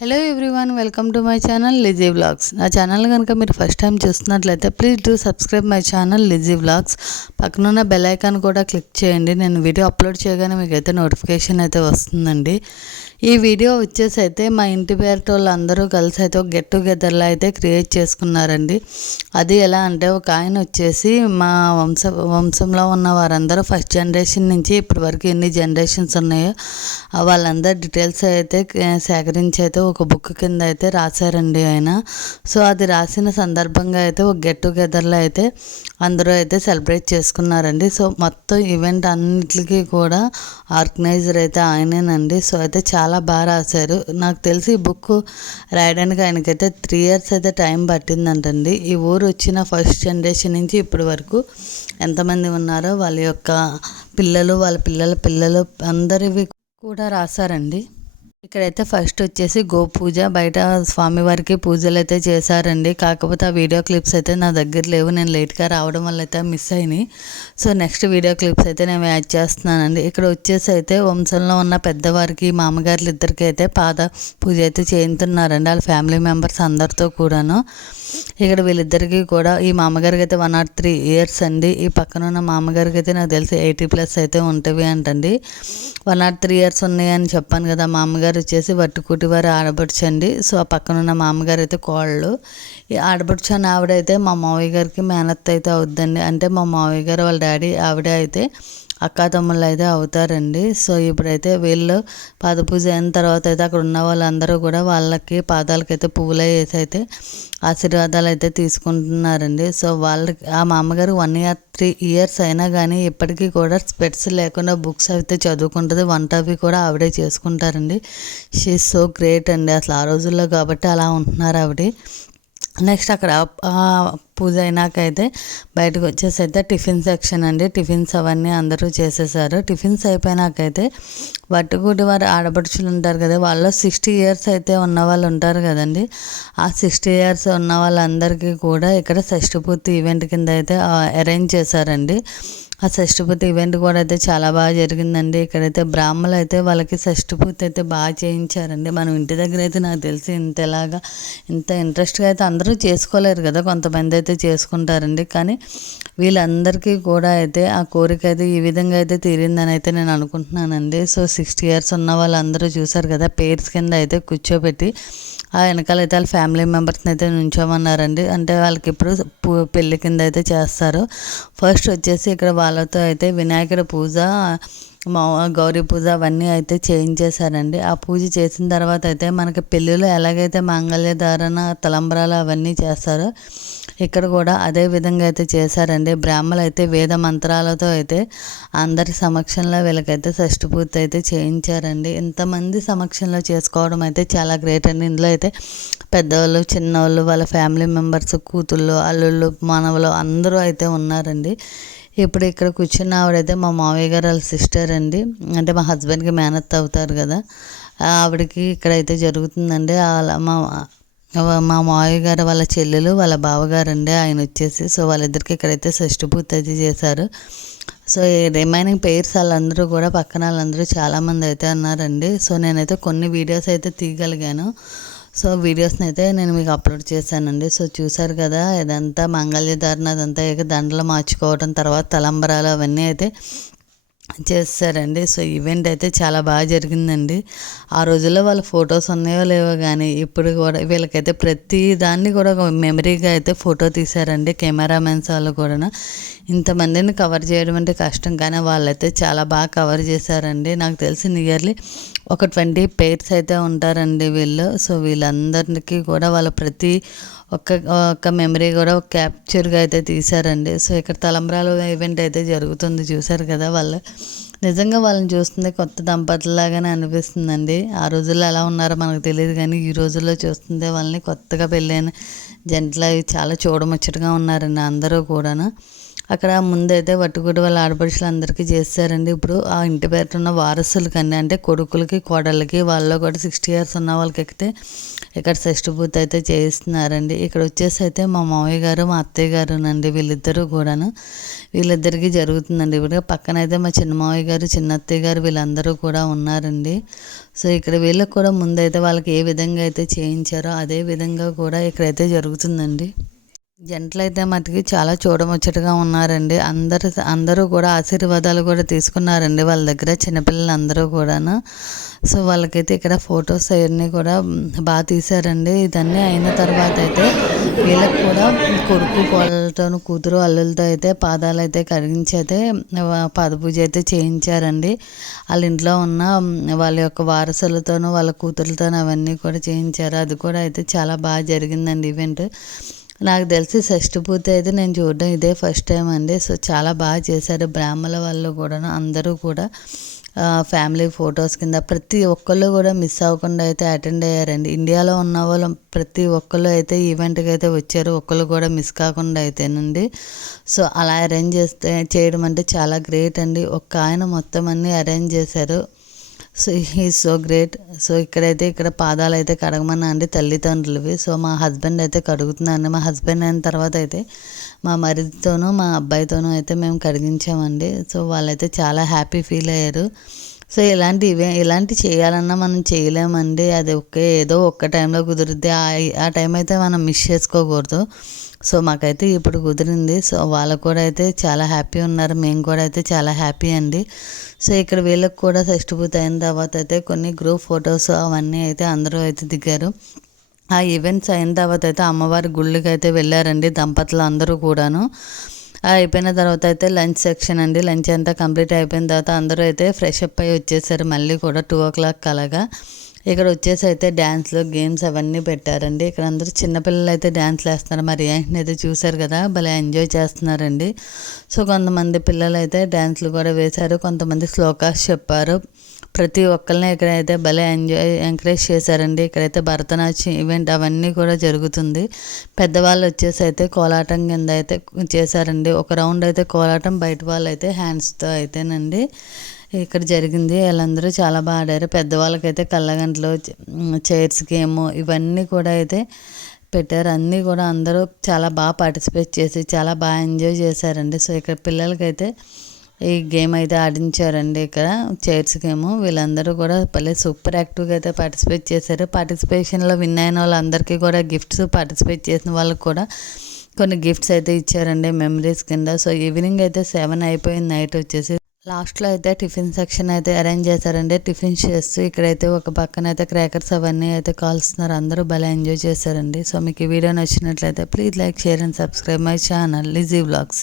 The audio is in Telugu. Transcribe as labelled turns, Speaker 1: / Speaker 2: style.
Speaker 1: Hello everyone welcome to my channel Lizzy vlogs నా ఛానల్ కనుక మీరు ఫస్ట్ టైం చూస్తున్నట్లయితే please do subscribe my channel Lizzy vlogs పక్కనున్న బెల్ ఐకాన్ కూడా క్లిక్ చేయండి. నేను వీడియో అప్లోడ్ చేయగానే మీకు అయితే నోటిఫికేషన్ అయితే వస్తుందండి. ఈ వీడియో వచ్చేసి అయితే మా ఇంటి పేరుతో వాళ్ళందరూ కలిసి అయితే ఒక గెట్ టుగెదర్లో అయితే క్రియేట్ చేసుకున్నారండి. అది ఎలా అంటే ఒక ఆయన వచ్చేసి మా వంశ వంశంలో ఉన్న వారందరూ ఫస్ట్ జనరేషన్ నుంచి ఇప్పటి వరకు ఎన్ని జనరేషన్స్ ఉన్నాయో వాళ్ళందరి డీటెయిల్స్ అయితే సేకరించి అయితే ఒక బుక్ కింద అయితే రాశారండి ఆయన. సో అది రాసిన సందర్భంగా అయితే ఒక గెట్ టుగెదర్లో అయితే అందరూ అయితే సెలబ్రేట్ చేసుకున్నారండి. సో మొత్తం ఈవెంట్ అన్నిటికీ కూడా ఆర్గనైజర్ అయితే ఆయనేనండి. సో అయితే చాలా చాలా బాగా రాశారు. నాకు తెలిసి ఈ బుక్ రాయడానికి ఆయనకైతే త్రీ ఇయర్స్ అయితే టైం పట్టిందంటండి. ఈ ఊరు వచ్చిన ఫస్ట్ జనరేషన్ నుంచి ఇప్పటి వరకు ఎంతమంది ఉన్నారో వాళ్ళ యొక్క పిల్లలు వాళ్ళ పిల్లల పిల్లలు అందరివి కూడా రాశారండి. ఇక్కడైతే ఫస్ట్ వచ్చేసి గో పూజ బయట స్వామివారికి పూజలు అయితే చేశారండి. కాకపోతే ఆ వీడియో క్లిప్స్ అయితే నా దగ్గర లేవు. నేను లేట్గా రావడం వల్ల అయితే మిస్ అయినాయి. సో నెక్స్ట్ వీడియో క్లిప్స్ అయితే నేను యాడ్ చేస్తున్నానండి. ఇక్కడ వచ్చేసి అయితే వంశంలో ఉన్న పెద్దవారికి మామగారులు ఇద్దరికి అయితే పాద పూజ అయితే చేయించున్నారండి వాళ్ళ ఫ్యామిలీ మెంబర్స్ అందరితో కూడాను. ఇక్కడ వీళ్ళిద్దరికీ కూడా ఈ మామగారికి అయితే వన్ నాట్ త్రీ ఇయర్స్ అండి. ఈ పక్కన ఉన్న మామగారికి అయితే నాకు తెలిసి ఎయిటీ ప్లస్ అయితే ఉంటవి అంటండి. వన్ నాట్ త్రీ ఇయర్స్ ఉన్నాయని చెప్పాను కదా మామగారు వచ్చేసి వట్టుకుటి వారు ఆడబడుచండి. సో ఆ పక్కన ఉన్న మామగారు అయితే కోళ్ళు. ఈ ఆడబడుచు అని ఆవిడైతే మా మావయ్య గారికి మేనత్ అయితే అవుద్దండి. అంటే మా మావయ్య గారు వాళ్ళ డాడీ ఆవిడ అయితే అక్కతమ్ముళ్ళు అయితే అవుతారండి. సో ఇప్పుడైతే వీళ్ళు పాద పూజ అయిన తర్వాత అయితే అక్కడ ఉన్న వాళ్ళందరూ కూడా వాళ్ళకి పాదాలకి అయితే పువ్వులు వేసి అయితే ఆశీర్వాదాలు అయితే తీసుకుంటున్నారండి. సో వాళ్ళకి ఆ మామగారు వన్ ఇయర్ త్రీ ఇయర్స్ అయినా కానీ ఇప్పటికీ కూడా స్పెట్స్ లేకుండా బుక్స్ అయితే చదువుకుంటుంది. వంట అవి కూడా ఆవిడే చేసుకుంటారండి. షీ సో గ్రేట్ అండి. అసలు ఆ రోజుల్లో కాబట్టి అలా ఉంటున్నారు ఆవిడ. నెక్స్ట్ అక్కడ పూజ అయినాకైతే బయటకు వచ్చేసి అయితే టిఫిన్ సెక్షన్ అండి. టిఫిన్స్ అవన్నీ అందరూ చేసేసారు. టిఫిన్స్ అయిపోయినాకైతే వట్టుకూటి వారి ఆడపడుచులు ఉంటారు కదా వాళ్ళు సిక్స్టీ ఇయర్స్ అయితే ఉన్న వాళ్ళు ఉంటారు కదండి. ఆ సిక్స్టీ ఇయర్స్ ఉన్న వాళ్ళందరికీ కూడా ఇక్కడ షష్ఠపూర్తి ఈవెంట్ కింద అయితే అరేంజ్ చేశారండి. ఆ షష్ఠపూర్తి ఈవెంట్ కూడా అయితే చాలా బాగా జరిగిందండి. ఇక్కడైతే బ్రాహ్మణులు అయితే వాళ్ళకి షష్ఠపూర్తి అయితే బాగా చేయించారండి. మనం ఇంటి దగ్గర అయితే నాకు తెలిసి ఇంతలాగా ఇంత ఇంట్రెస్ట్గా అయితే అందరూ చేసుకోలేరు కదా. కొంతమంది అయితే చేసుకుంటారండి. కానీ వీళ్ళందరికీ కూడా అయితే ఆ కోరిక అయితే ఈ విధంగా అయితే తీరిందని అయితే నేను అనుకుంటున్నానండి. సో సిక్స్టీ ఇయర్స్ ఉన్న వాళ్ళందరూ చూసారు కదా పేర్స్ కింద అయితే కూర్చోబెట్టి ఆ వెనకాల అయితే వాళ్ళ ఫ్యామిలీ మెంబర్స్ని అయితే నుంచోమన్నారండి. అంటే వాళ్ళకి ఇప్పుడు పెళ్ళి కింద అయితే చేస్తారు. ఫస్ట్ వచ్చేసి ఇక్కడ వాళ్ళతో అయితే వినాయకుడి పూజ మా గౌరీ పూజ అవన్నీ అయితే చేయించేశారండి. ఆ పూజ చేసిన తర్వాత అయితే మనకి పెళ్ళిలో ఎలాగైతే మాంగళ్య ధారణ అవన్నీ చేస్తారో ఇక్కడ కూడా అదే విధంగా అయితే చేశారండి. బ్రాహ్మలు అయితే వేద మంత్రాలతో అయితే అందరి సమక్షంలో వీళ్ళకైతే షష్ఠి పూర్తి అయితే చేయించారండి. ఇంతమంది సమక్షంలో చేసుకోవడం అయితే చాలా గ్రేట్ అండి. ఇందులో అయితే పెద్దవాళ్ళు చిన్నవాళ్ళు వాళ్ళ ఫ్యామిలీ మెంబర్స్ కూతుళ్ళు అల్లుళ్ళు మానవులు అందరూ అయితే ఉన్నారండి. ఇప్పుడు ఇక్కడ కూర్చున్న ఆవిడైతే మా మావయ్య గారు వాళ్ళ సిస్టర్ అండి. అంటే మా హస్బెండ్కి మేనత్ అవుతారు కదా. ఆవిడకి ఇక్కడైతే జరుగుతుందండి. వాళ్ళ మా మా మావయ్య గారు వాళ్ళ చెల్లెలు వాళ్ళ బావగారు అండి. ఆయన వచ్చేసి సో వాళ్ళిద్దరికి ఇక్కడైతే షష్ఠి పూర్తి అయితే చేశారు. సో ఈ రిమైనింగ్ పేర్స్ వాళ్ళందరూ కూడా పక్కన వాళ్ళందరూ చాలామంది అయితే ఉన్నారండి. సో నేనైతే కొన్ని వీడియోస్ అయితే తీయగలిగాను. సో వీడియోస్ని అయితే నేను మీకు అప్లోడ్ చేశానండి. సో చూసారు కదా ఇదంతా మంగళ్యధారణ అదంతా దండలు మార్చుకోవడం తర్వాత తలంబరాలు అవన్నీ అయితే చేస్తారండి. సో ఈవెంట్ అయితే చాలా బాగా జరిగిందండి. ఆ రోజుల్లో వాళ్ళ ఫొటోస్ ఉన్నాయో లేవో కానీ ఇప్పుడు కూడా వీళ్ళకైతే ప్రతి దాన్ని కూడా ఒక మెమరీగా అయితే ఫోటో తీశారండి కెమెరామెన్స్ వాళ్ళు కూడా ఇంతమందిని కవర్ చేయడం అంటే కష్టం కానీ వాళ్ళైతే చాలా బాగా కవర్ చేశారండి. నాకు తెలిసి నియర్లీ ఒక ట్వంటీ పేర్స్ అయితే ఉంటారండి వీళ్ళు. సో వీళ్ళందరికీ కూడా వాళ్ళ ప్రతి ఒక్క ఒక మెమరీ కూడా ఒక క్యాప్చర్గా అయితే తీశారండి. సో ఇక్కడ తలంబ్రాలు ఈవెంట్ అయితే జరుగుతుంది చూశారు కదా వాళ్ళు. నిజంగా వాళ్ళని చూస్తుంది కొత్త దంపతులాగానే అనిపిస్తుందండి. ఆ రోజుల్లో ఎలా ఉన్నారో మనకు తెలియదు కానీ ఈ రోజుల్లో చూస్తుంటే వాళ్ళని కొత్తగా పెళ్ళైన జంటలు చాలా చూడముచ్చటగా ఉన్నారండి అందరూ కూడాను. అక్కడ ముందైతే వట్టుకుడి వాళ్ళ ఆడపడుచులు అందరికీ చేస్తారండి. ఇప్పుడు ఆ ఇంటి పేరు ఉన్న వారసులకి అంటే కొడుకులకి కోడళ్ళకి వాళ్ళలో కూడా సిక్స్టీ ఇయర్స్ ఉన్న వాళ్ళకి ఎక్కితే ఇక్కడ షష్ఠి పూర్తి అయితే చేయిస్తున్నారండి. ఇక్కడ వచ్చేసి అయితే మా మామయ్య గారు మా అత్తయ్య గారునండి. వీళ్ళిద్దరూ కూడాను వీళ్ళిద్దరికీ జరుగుతుందండి. ఇప్పుడు పక్కన అయితే మా చిన్న మామయ్య గారు చిన్న అత్తయ్య గారు వీళ్ళందరూ కూడా ఉన్నారండి. సో ఇక్కడ వీళ్ళకి కూడా ముందైతే వాళ్ళకి ఏ విధంగా అయితే చేయించారో అదే విధంగా కూడా ఇక్కడైతే జరుగుతుందండి. జంటలు అయితే మటుకి చాలా చూడముచ్చటగా ఉన్నారండి. అందరు అందరూ కూడా ఆశీర్వాదాలు కూడా తీసుకున్నారండి వాళ్ళ దగ్గర చిన్నపిల్లలు అందరూ కూడాను. సో వాళ్ళకైతే ఇక్కడ ఫొటోస్ అవన్నీ కూడా బాగా తీశారండి. ఇదన్నీ అయిన తర్వాత అయితే వీళ్ళకి కూడా కొడుకు కోళ్ళతో కూతురు అల్లులతో అయితే పాదాలు అయితే కరిగించి అయితే పాదపూజ అయితే చేయించారండి. వాళ్ళ ఇంట్లో ఉన్న వాళ్ళ యొక్క వారసులతోనూ వాళ్ళ కూతురులతోనూ అవన్నీ కూడా చేయించారు. అది కూడా అయితే చాలా బాగా జరిగిందండి ఈవెంట్. నాకు తెలిసి షష్ఠి పూర్తి అయితే నేను చూడడం ఇదే ఫస్ట్ టైం అండి. సో చాలా బాగా చేశారు. బ్రాహ్మణ వాళ్ళు కూడా అందరూ కూడా ఫ్యామిలీ ఫొటోస్ కింద ప్రతి ఒక్కళ్ళు కూడా మిస్ అవ్వకుండా అయితే అటెండ్ అయ్యారండి. ఇండియాలో ఉన్న వాళ్ళు ప్రతి ఒక్కళ్ళు అయితే ఈవెంట్కి అయితే వచ్చారు. ఒక్కళ్ళు కూడా మిస్ కాకుండా అయితేనండి. సో అలా అరేంజ్ చేస్తే చేయడం అంటే చాలా గ్రేట్ అండి. ఒక్క ఆయన మొత్తం అన్నీ అరేంజ్ చేశారు. So he so great so ఇక్కడైతే ఇక్కడ పాదాలు అయితే కడగమన్నా అండి తల్లిదండ్రులవి. సో మా హస్బెండ్ అయితే కడుగుతున్నాను మా హస్బెండ్ అయిన తర్వాత అయితే మా మరిదితోనూ మా అబ్బాయితోనూ అయితే మేము కడిగించామండి. సో వాళ్ళైతే చాలా హ్యాపీ ఫీల్ అయ్యారు. సో ఇలాంటి ఇవే ఇలాంటి చేయాలన్నా మనం చేయలేమండి. అది ఒకే ఏదో ఒక్క టైంలో కుదిరిద్ది. ఆ టైం అయితే మనం మిస్ చేసుకోకూడదు. సో మాకైతే ఇప్పుడు కుదిరింది. సో వాళ్ళకు కూడా అయితే చాలా హ్యాపీ ఉన్నారు. మేము కూడా అయితే చాలా హ్యాపీ అండి. సో ఇక్కడ వీళ్ళకి కూడా షష్టిపూర్తి అయిన తర్వాత అయితే కొన్ని గ్రూప్ ఫొటోస్ అవన్నీ అయితే అందరూ అయితే దిగారు. ఆ ఈవెంట్స్ అయిన తర్వాత అయితే అమ్మవారి గుళ్ళకి అయితే వెళ్ళారండి. దంపతులు అందరూ కూడాను. అయిపోయిన తర్వాత అయితే లంచ్ సెక్షన్ అండి. లంచ్ అంతా కంప్లీట్ అయిపోయిన తర్వాత అందరూ అయితే ఫ్రెష్ అప్ అయ్యి వచ్చేసారు. మళ్ళీ కూడా టూ ఓ క్లాక్ అలాగా ఇక్కడ వచ్చేసి అయితే డ్యాన్స్లో గేమ్స్ అవన్నీ పెట్టారండి. ఇక్కడ అందరూ చిన్నపిల్లలు అయితే డ్యాన్స్లు వేస్తున్నారు మరి అయితే చూశారు కదా భలే ఎంజాయ్ చేస్తున్నారండి. సో కొంతమంది పిల్లలు అయితే డ్యాన్స్లు కూడా వేశారు. కొంతమంది శ్లోకాస్ చెప్పారు. ప్రతి ఒక్కరిని ఇక్కడైతే భలే ఎంజాయ్ ఎంకరేజ్ చేశారండి. ఇక్కడైతే భరతనాట్యం ఈవెంట్ అవన్నీ కూడా జరుగుతుంది. పెద్దవాళ్ళు వచ్చేసి అయితే కోలాటం కింద అయితే చేశారండి. ఒక రౌండ్ అయితే కోలాటం బయట వాళ్ళు అయితే హ్యాండ్స్తో అయితేనండి ఇక్కడ జరిగింది. వాళ్ళందరూ చాలా బాగా ఆడారు. పెద్దవాళ్ళకైతే కళ్ళగంటలు చైర్స్ గేమ్ ఇవన్నీ కూడా అయితే పెట్టారు. అన్నీ కూడా అందరూ చాలా బాగా పార్టిసిపేట్ చేసి చాలా బాగా ఎంజాయ్ చేశారండి. సో ఇక్కడ పిల్లలకైతే ఈ గేమ్ అయితే ఆడించారండి ఇక్కడ చైర్స్ గేమ్. వీళ్ళందరూ కూడా భలే సూపర్ యాక్టివ్గా అయితే పార్టిసిపేట్ చేశారు. పార్టిసిపేషన్లో విన్ అయిన వాళ్ళందరికీ కూడా గిఫ్ట్స్ పార్టిసిపేట్ చేసిన వాళ్ళకి కూడా కొన్ని గిఫ్ట్స్ అయితే ఇచ్చారండి మెమరీస్ కింద. సో ఈవినింగ్ అయితే సెవెన్ అయిపోయింది నైట్ వచ్చేసి లాస్ట్లో అయితే టిఫిన్ సెక్షన్ అయితే అరేంజ్ చేశారండి. టిఫిన్ చేస్తూ ఇక్కడైతే ఒక పక్కన అయితే క్రాకర్స్ అవన్నీ అయితే కాల్స్తున్నారు. అందరూ భలే ఎంజాయ్ చేశారండి. సో మీకు ఈ వీడియో నచ్చినట్లయితే please like share and subscribe my channel. Lizzy blogs